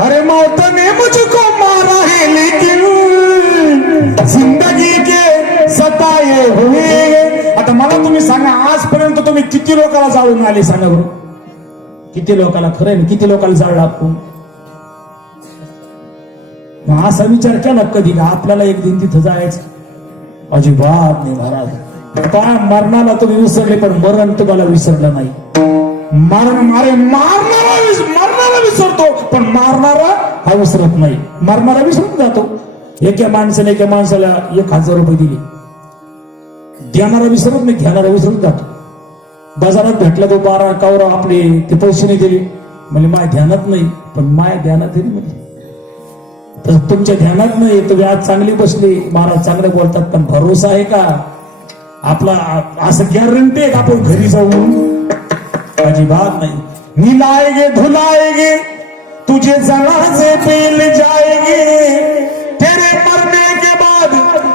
अरे मौत ने मुझको मारा है लेकिन जिंदगी के सताए हुए। आता मला तुम्ही सांगा आजपर्यंत तुम्ही किती लोकांना जाळून आले सांगा बरं? किती लोकाला? खरं ना? किती लोकांना जाळलं आपण? मग असा विचार केला कधी? का आपल्याला एक दिन तिथं जायचं. अजिबात नाही महाराज. पहा मरणाला तुम्ही विसरले पण मरण तुम्हाला विसरलं नाही. मारण अरे मारणारा मारणारा विसरतो पण मारणारा हा विसरत नाही. मारणारा विसरून जातो. एका माणसाने एका माणसाला एक हजार रुपये दिले. देणारा विसरत नाही घेणारा विसरून जातो. बाजारात भेटला तो बारा कावरा आपले ते पैसे नाही दिले. म्हणजे माय ध्यानात नाही पण माय ध्यानात दिली म्हणजे तर तुमच्या ध्यानात नाही तुम्ही आज चांगली बसली. महाराज चांगले बोलतात पण भरोसा आहे का? आपला असं गॅरंटी आहे का आपण घरी जाऊन? अजिबात नहीं मिलाएँगे, धुलाएँगे, तुझे जनाजे पेल जाएँगे तेरे मरने के बाद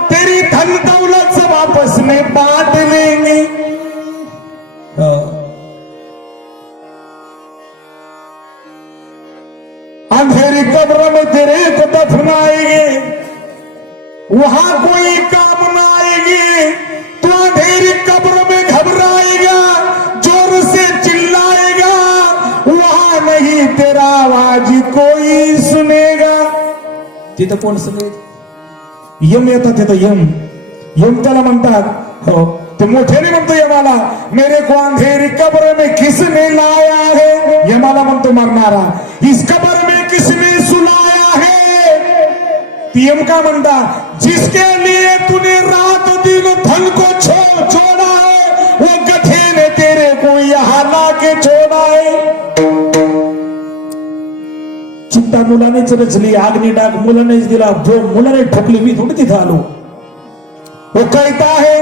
तेरी धन दौलत सब आपस में बांट लेंगे हाँ। अंधेरी कब्र में तेरे को दफनाएँगे वहाँ कोई तिथं कोण यम येतात तिथं यम. यम त्याला म्हणतात, हो तो मोठ्याने यमाला, मेरे को अंधेरी कब्र में किसने लाया है? यमाला म्हणतो, मरणारा, इस कब्र में किसने सुलाया है? पीएम का म्हणता जिसके लिए तूने रात दिन धन को छो, छोड़ा है, वो गधे ने तेरे को यहाँ ला के छोड़ा है. चिंता मुलानेच रचली आग्नि डाग मुलानेच दिला, जो मुलाने ठोकली मी थोडी तिथं आलो वो कहता है,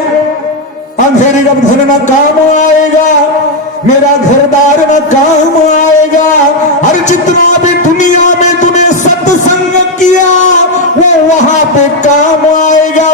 अंधेरे का घर ना काम आएगा, मेरा घरदार ना काम आएगा, हर जितना भी दुनिया में तूने सत्संग किया, वो वहाँ पे काम आएगा।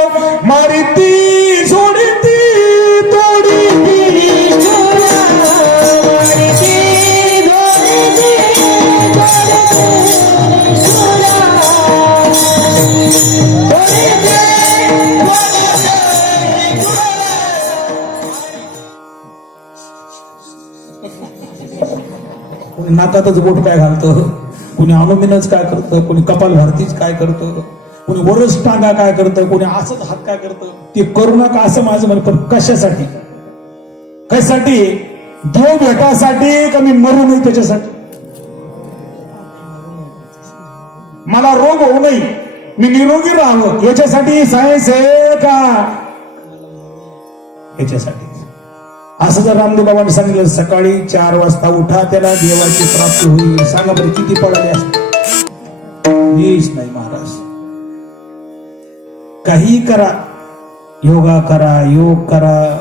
नाकातच बोट काय घालतं? कोणी अनुमिनच काय करतं? कोणी कपाल भारतीच काय करतं? कोणी वरच टांगा काय करतं? कोणी असंच हात काय करतं? ते करू नका असं माझं म्हण पण कशासाठी? कशासाठी? देव भेटासाठी का मी मरू नये त्याच्यासाठी? मला रोग होऊ नये. मी निरोगी राहावं. याच्यासाठी सायन्स आहे का? याच्यासाठी. असं जर रामदेव बाबांनी सांगितलं सकाळी चार वाजता उठा त्याला देवाची प्राप्ती होईल. सांगा बरं किती पडले असते? नाही महाराज. काही करा योगा करा योग करा.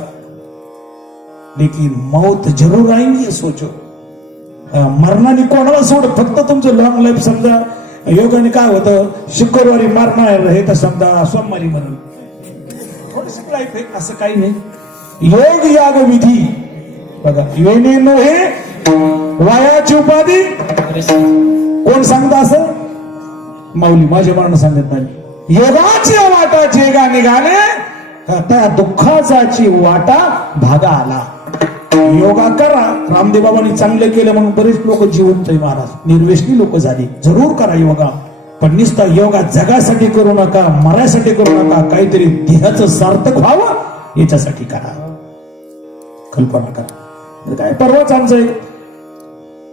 लेकिन मौत जरूर आएंगे सोचो. मरणाने कोणाला सोड? फक्त तुमचं लॉंग लाईफ समजा. योगाने काय होतं? शुक्रवारी मरणार हे तर समजा सोमवारी मरण. थोडीशी लाईफ आहे असं काही नाही. योग याग विधी. बघा योनी हे वायाची उपाधी. कोण सांगता असं माऊली माझे मरण सांगत नाही. योगाची वाटा जेगा निघाले त्या दुःखाचाची वाटा भागा आला योगा करा. रामदेव बाबांनी चांगलं केलं म्हणून बरेच लोक जिवंत महाराज. निर्वेशनी लोक झाली. जरूर करा योगा. पण नुसता योगा जगासाठी करू नका मरायसाठी करू नका काहीतरी देहाचं सार्थक व्हावं याच्यासाठी करा. कल्पना करा. काय परवाच आमचा एक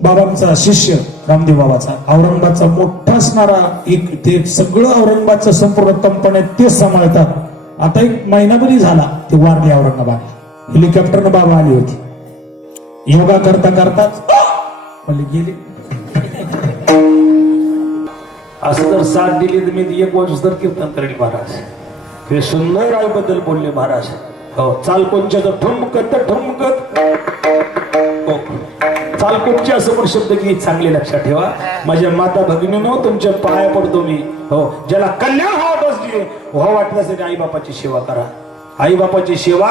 बाबांचा शिष्य रामदेव बाबाचा औरंगाबादचा मोठा असणारा एक ते सगळं औरंगाबादचं संपूर्ण कंपन्या तेच सांभाळतात. आता एक महिनाभरी झाला ते वारले औरंगाबाद. हेलिकॉप्टरनं बाबा आली होती. योगा करता करताच म्हणले असं जर साथ दिली तर मी एक वर्ष तर कीर्तन करेल महाराज. ते सुंदरबद्दल बोलले महाराज. हो चाल कोणच्या तर ठुमकत ठुमकत. हो चाल असं पण शब्द की चांगले लक्षात ठेवा. माझ्या माता भगिनीनो तुमच्या पाया पडतो मी. हो ज्याला कल्याण हवत असली हो वाटत असेल आई बापाची सेवा करा. आई बापाची सेवा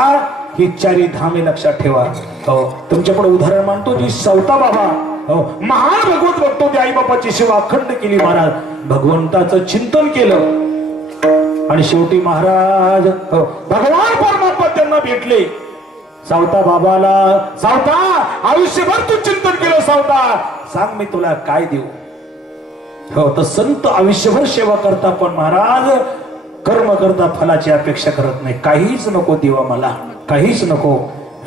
ही चारी धामे लक्षात ठेवा. हो तुमच्याकडे उदाहरण मानतो जी सवता बाबा. हो महान भगवत भक्त आई बापाची सेवा अखंड केली महाराज. भगवंताचं चिंतन केलं. आणि शेवटी महाराज हो, भगवान त्यांना भेटले. सावता बाबाला सावता आयुष्यभर तू चिंतन केलं सावता. सांग मी तुला काय देऊ. हो तर संत आयुष्यभर सेवा करता पण महाराज कर्म करता फलाची अपेक्षा करत नाही. काहीच नको देवा मला. काहीच नको.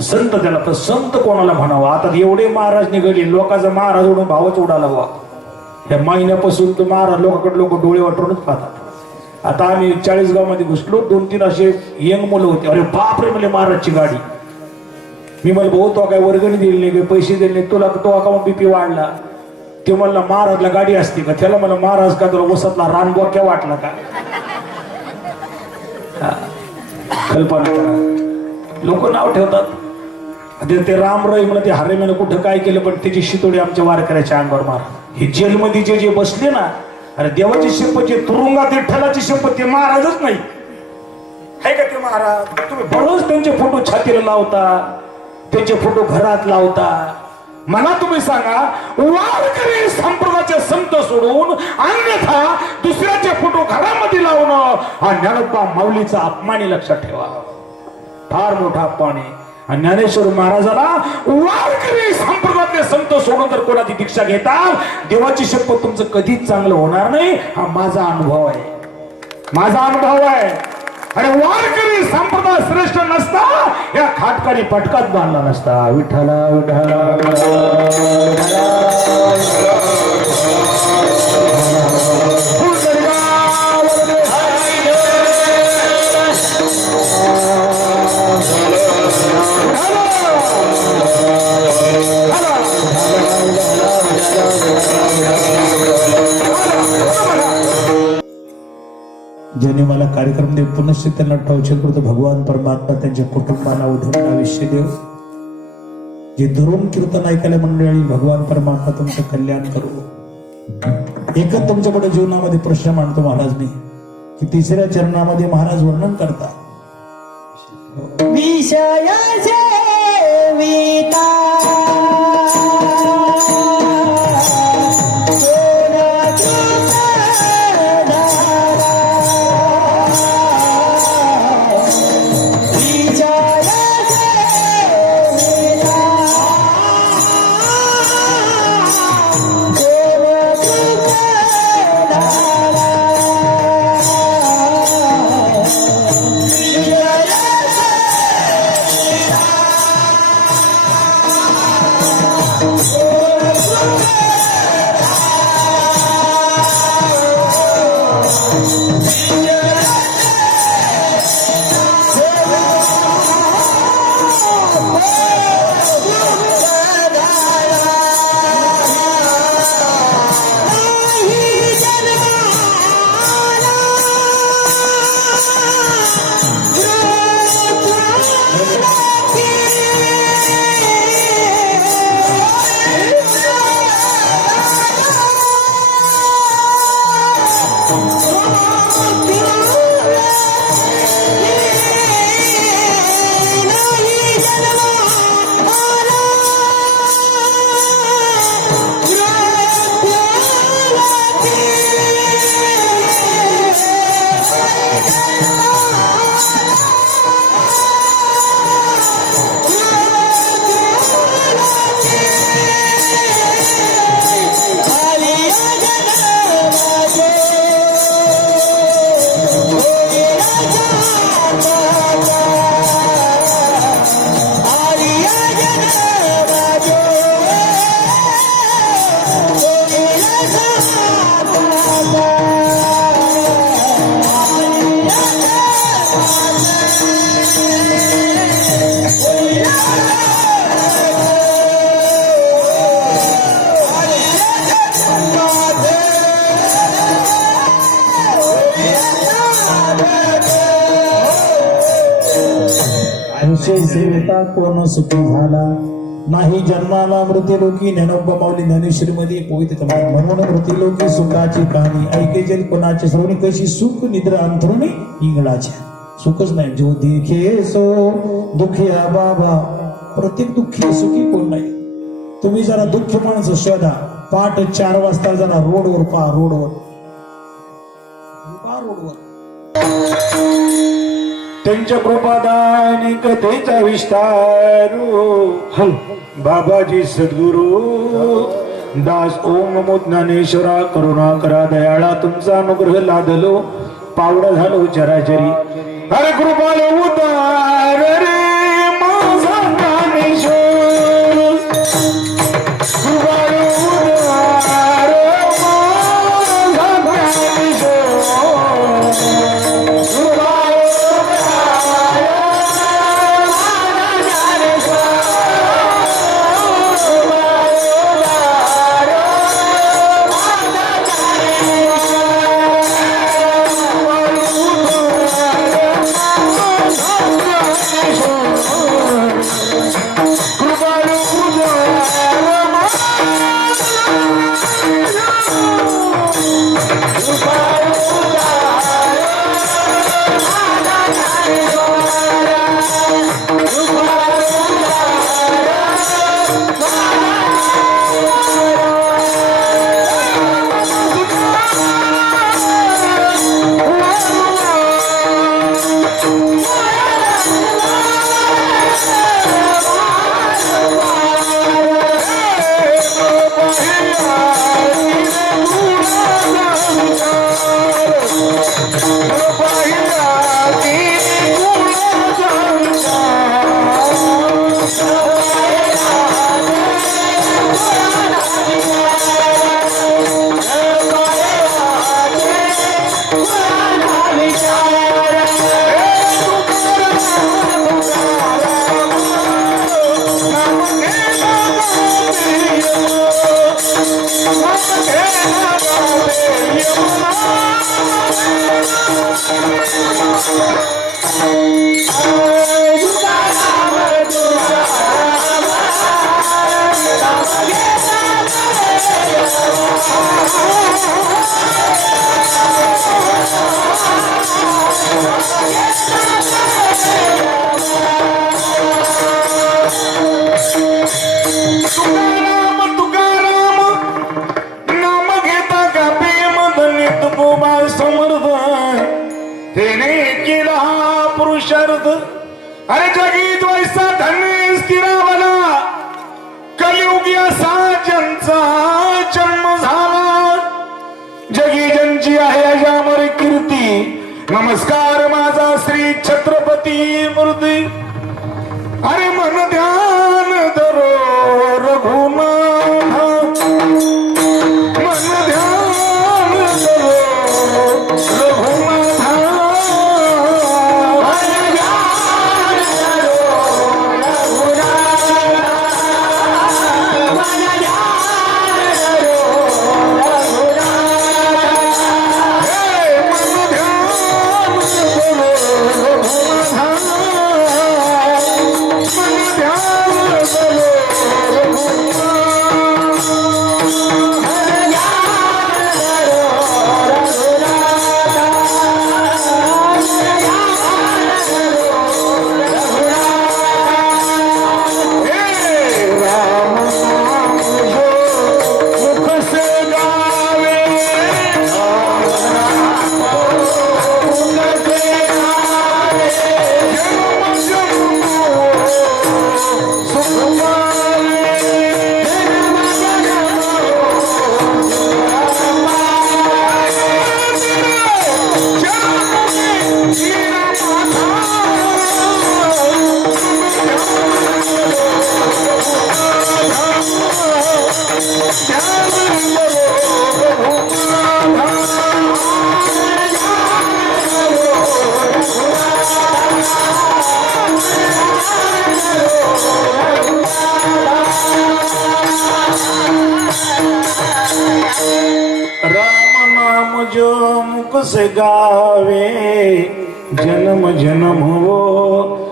संत त्याला तर संत कोणाला म्हणावं? आता एवढे महाराज निघाले लोकांचा महाराज उडून भावच उडाला वा ह्या महिन्यापासून तो महाराज लोकांकडे लोक डोळे वाटूनच पाहतात. आता आम्ही चाळीसगावमध्ये घुसलो. दोन तीन असे यंग मुलं होते. अरे बापरे म्हणजे महाराजची गाडी. मी मला भाऊ तो काय वर्गणी दिली नाही काही पैसे दिले नाही. तुला तो अकाउंट बीपी वाढला. ते म्हणला महाराजला गाडी असते का? त्याला मला महाराज का तुला वसतला रानबोक्या वाटला का? हा. कल्पना करा. लोक नाव ठेवतात. ते- ते राम रही म्हणते हरे हरेमेनं कुठं काय केलं पण त्याची शितोडी आमच्या वारकऱ्याच्या अंगावर मार. हे जेलमध्ये जे जे बसले ना अरे देवाची शपथ जे तुरुंगात विठ्ठलाची शपथ ते महाराजच नाही. आहे का ते महाराज? तुम्ही बरोच त्यांचे फोटो छातीला लावता त्यांचे फोटो घरात लावता. मला तुम्ही सांगा वारकरी संप्रदायाचे संत सोडून अन्यथा दुसऱ्याचे फोटो घरामध्ये लावणं हा ज्ञानोबा माऊलीचा अपमानी लक्षात ठेवा. फार मोठा अपमान. आहे ज्ञानेश्वर महाराजाला वारकरी ते संत सोडून जर कोणाची दीक्षा घेता देवाची शपथ तुमचं कधीच चांगलं होणार नाही. हा माझा अनुभव आहे. माझा अनुभव आहे. अरे वारकरी संप्रदाय श्रेष्ठ नसता या खाटकारी पटकात बांधला नसता. विठ्ठला विठ्ठला. ज्याने मला कार्यक्रम दे पुनश्च त्यांना टॉर्चर करतो भगवान परमात्मा त्यांच्या कुटुंबाला उधळून आयुष्य देव. जे दुरून कीर्तन ऐकायला मंडळी भगवान परमात्मा तुमचं कल्याण करू. एकच तुमच्याकडे जीवनामध्ये प्रश्न मांडतो महाराज मी की तिसऱ्या चरणामध्ये महाराज वर्णन करता विषय सेविता कोण सुखी झाला. नाही जन्माला मृत्यूलोकी ज्ञानोबा माऊली ज्ञानेश्वरी मध्ये पोहित म्हणून मृत्यूलोकी सुखाची कहाणी ऐके जल कोणाची? श्रवणी कशी सुख निद्रा अंथरुणी? इंगळाच्या सुखच नाही. जो देखे सो दुखिया बाबा. प्रत्येक दुःखी सुखी कोण नाही? तुम्ही जरा दुःख माणसं शोधा. पाठ चार वाजता जरा रोडवर पहा रोडवर. पहा रोडवर. त्यांच्या कृपादान कथेचा विस्तार. बाबाजी सद्गुरु दास ओम नमो ज्ञानेश्वरा करुणा करा दयाळा तुमचा अनुग्रह लादलो पावडा झालो चराचरी अरे कृपाल उतार नमस्कार माझा श्री छत्र मुख गावे जन्म जन्म वो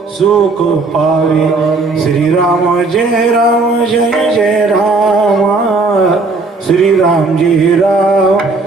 सुख पावे। श्री राम जय राम जय जय राम। श्री राम जय राम।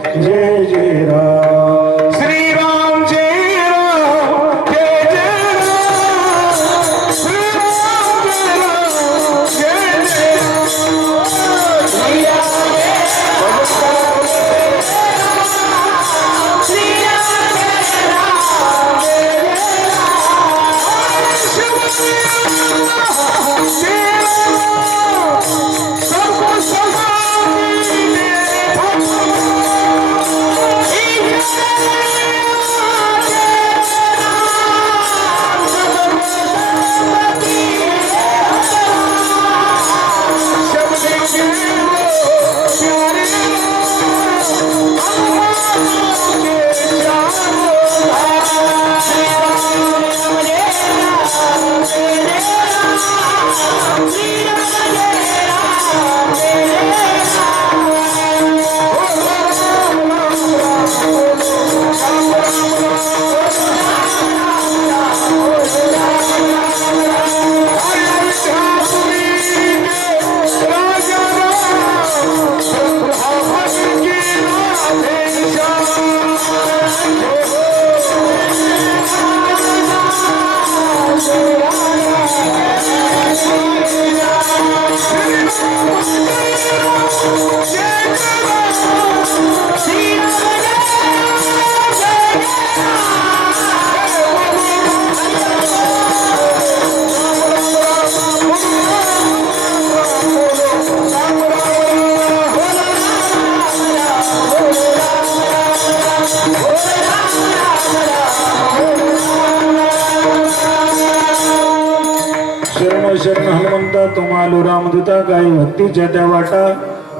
शरण हनुमंत तुम्हाला रामदूता काही भक्तीच्या त्या वाटा.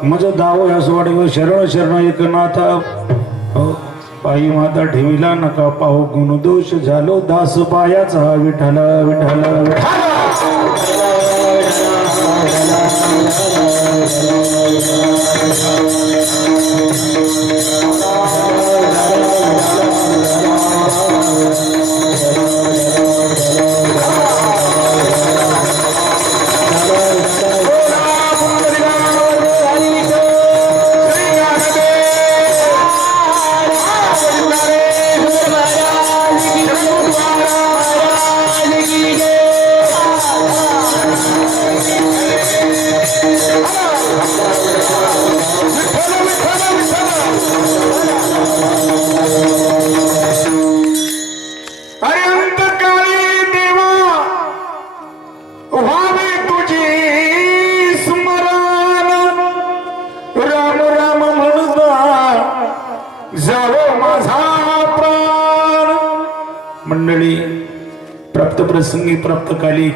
मज दाव या सोडव शरण शरण एकनाथा. हो, पायी माता ठेविला नका पाहू गुणदोष झालो दास पायाचा विठाला विठाला विठाला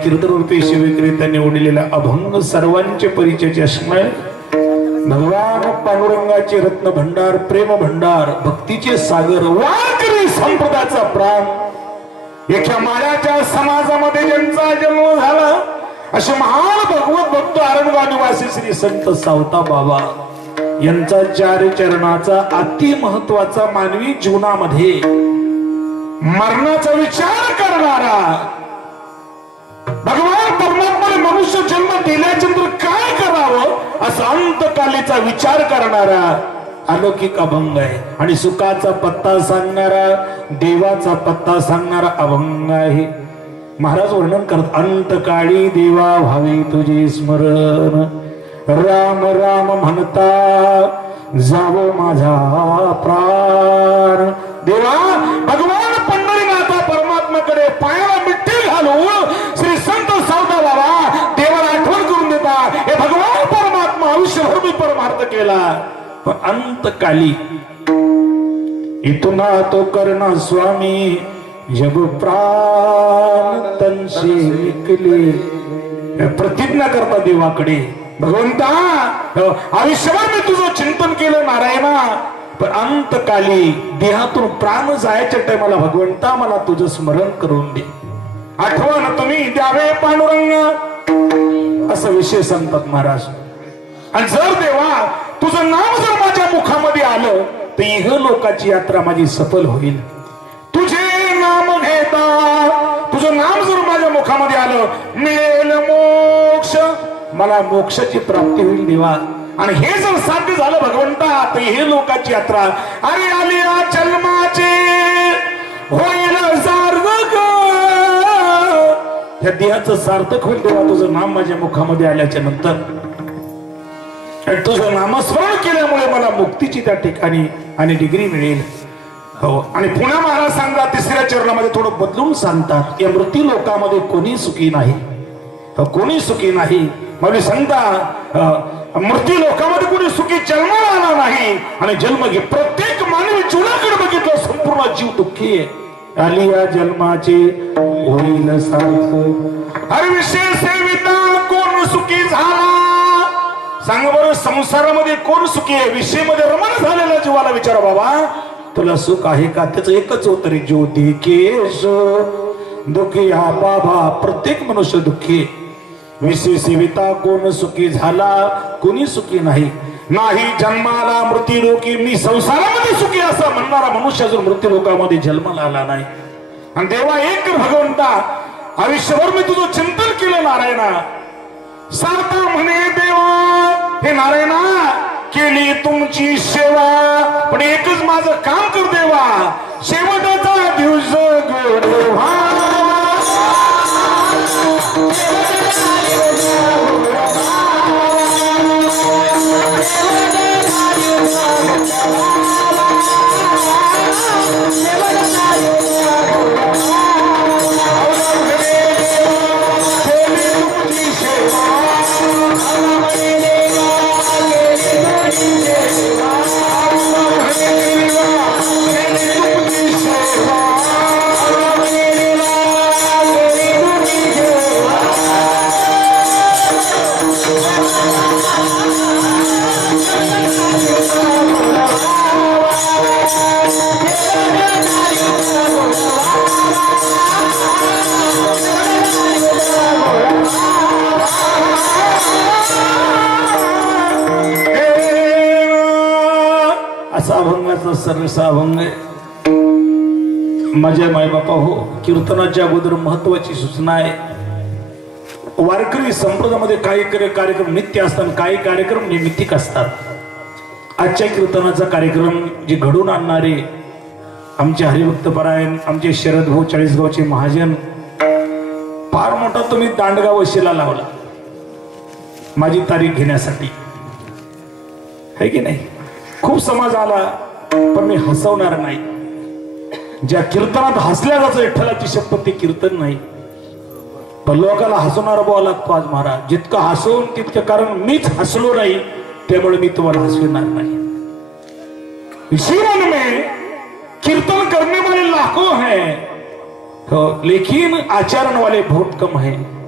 कीर्तनरूपी शिवविक्रेत्यांनी ओढलेला अभंग सर्वांचे परिचयाचे असणार. भगवान पांडुरंगाचे रत्न भंडार प्रेम भंडार भक्तीचे सागर वाकरी संपदाचा प्राण. एका माळ्याच्या समाजामध्ये ज्यांचा जन्म झाला असे महान भगवत भक्त आरणगाव निवासी श्री संत सावता बाबा. यांचा चार चरणाचा अति महत्त्वाचा मानवी जीवनामध्ये मरणाचा विचार करणारा भगवान परमात्माने मनुष्य जन्म दिल्याच्या काय करावं? असा अंतकालीचा विचार करणारा अलौकिक अभंग आहे. आणि सुखाचा पत्ता सांगणारा देवाचा पत्ता सांगणारा अभंग आहे. महाराज वर्णन करत अंतकाळी देवा व्हावे तुझे स्मरण. राम राम म्हणता जावो माझा प्राण. देवा भगवान पंढरीनाथा परमात्माकडे पायाला मिठी घालून श्री संत सावता बाबा देवाला आठवण करून देता हे भगवान परमात्मा आयुष्यभर मी परमार्थ केला पण अंतकाली. इथुना तो कर्ण स्वामी जब प्राण तनसे निकले. प्रतिज्ञा करता देवाकडे. भगवंता हो, आयुष्यभर मी तुझं चिंतन केलं नारायणा. पण अंतकाली देहातून प्राण जायच्या टायमाला भगवंता मला तुझं स्मरण करून दे. आठवण तुम्ही द्यावे पांडुरंग. असं विषय सांगतात महाराज. आणि जर देवा तुझं नाव जर माझ्या मुखामध्ये आलं तर इह लोकाची यात्रा माझी सफल होईल. तुझे नाम घेता तुझं नाम जर माझ्या मुखामध्ये आलं मिळेल मोक्ष. मला मोक्षाची प्राप्ती होईल देवा. आणि हे जर साध्य झालं भगवंता तर हे लोकाची यात्रा. अरे आली जन्माचे होईल सार्थक. ह्या देहाचं सार्थक होईल देवा तुझं नाम माझ्या मुखामध्ये आल्याच्यानंतर. तुझं नामस्मरण केल्यामुळे मला मुक्तीची त्या ठिकाणी आणि डिग्री मिळेल. हो. आणि पुन्हा महाराज सांगा तिसऱ्या चरणामध्ये थोडं बदलून सांगतात या मृत्यू लोकामध्ये कोणी सुखी नाही. कोणी सुखी नाही? म्हणजे सांगता मृत्यू लोकामध्ये कोणी सुखी जन्माला आला नाही आणि जन्म घे. प्रत्येक मानवी जीवनाकडे बघितलं संपूर्ण जीव दुःखी आहे. आली या जन्माचे होईल सार्थ. अरे विशेष सेविता कोण सुखी झाला? सांग बरं संसारामध्ये कोण सुखी आहे? विषयमध्ये रमण झालेला जीवाला विचारा बाबा. तुला सुख आहे का? त्याचं एकच उत्तर आहे जो देखेश दुखी हा बाबा प्रत्येक मनुष्य दुःखी आहे. विषय सेविता कोण सुखी झाला? कोणी सुखी नाही. नाही जन्माला मृत्यू लोकी मी संसारामध्ये सुखी असा म्हणणारा मनुष्य जर मृत्यू लोकामध्ये जन्माला आला नाही. आणि देवा एक भगवंता आयुष्यभर मी तुझं चिंतन केलं नारायणा. सारखं म्हणे देवा हे नारायणा केली तुमची सेवा. पण एकच माझं काम कर देवा. शेवटाचा दिवस गोडवा सर्रसा अभंग आहे माझ्या मायबापा हो कीर्तनाच्या अगोदर महत्वाची सूचना आहे. वारकरी संप्रदायामध्ये काही कार्यक्रम नित्य असतात काही कार्यक्रम निमित्तिक असतात. आजच्या कीर्तनाचा कार्यक्रम जे घडून आणणारे आमचे हरिभक्त परायण आमचे शरद भाऊ चाळीसगावचे महाजन फार मोठा तुम्ही दांडगा वशिला लावला. माझी तारीख घेण्यासाठी. है की नाही? खूप समाज आला. पण मी हसवणार नाही. ज्या कीर्तनात हसल्या जातो विठ्ठलाची शपथ ते कीर्तन नाही. पण लोकाला हसवणार बोवा लागतो आज महाराज. जितकं हसवून तितकं कारण मीच हसलो नाही त्यामुळे मी तुम्हाला हसविणार नाही. जीवन में कीर्तन करने वाले लाखों हैं. हो, तो लेकिन आचरण वाले बहुत कम हैं.